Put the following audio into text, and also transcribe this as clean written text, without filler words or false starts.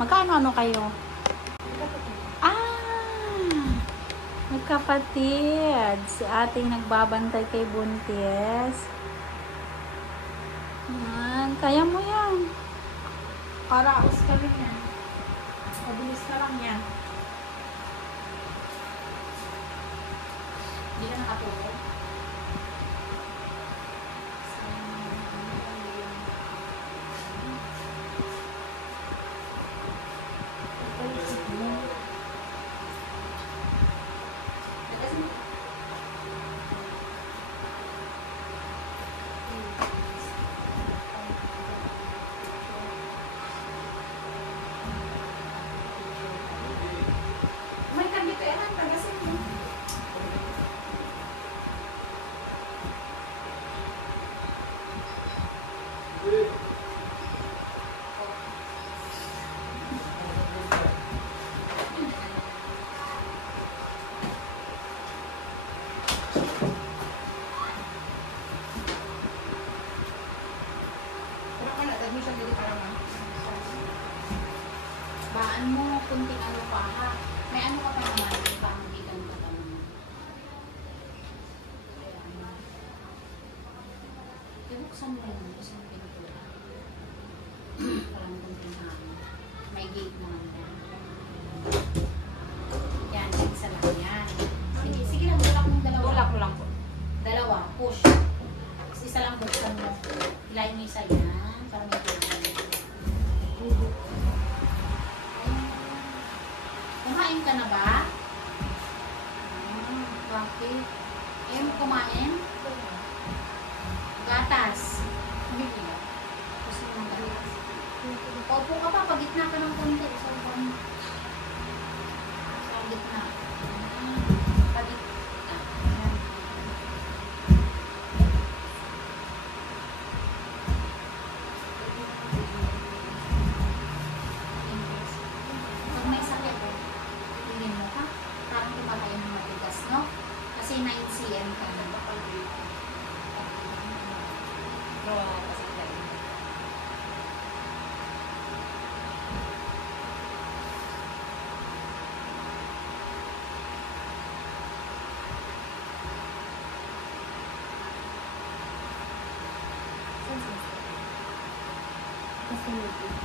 Magkano-ano kayo? Ah! Magkapatid. Si ating nagbabantay kay Buntis. Yan. Kaya mo yan. Paraos ka rin yan. Mabilis na lang yan. Hindi ka nakatulog? Baan mo, kunting ano pa ha. May ano ka pa naman, panggitan ka pa naman. Ibuksan mo yun, isang pintura. Parang kunting hangin. May gate naman yan. Yan, isa lang yan. Sige, sige lang, bulak mong dalawa. Bulak mo lang po. Dalawa, push. Isa lang buksan mo. Ilayin mo isa yan, para may gate. Kumain ka na ba? Bakit? Ayaw mo kumain? Gatas. Hindi ba? Gusto mo ng gatas? Paupo ka pa, pagitna ka ng konti. Sa gitna. Pagitna. Ayan. Pag may sakit, tingin mo ka, parang kumakain ng matigas, no? Kasi 9 cm ka na. Kasi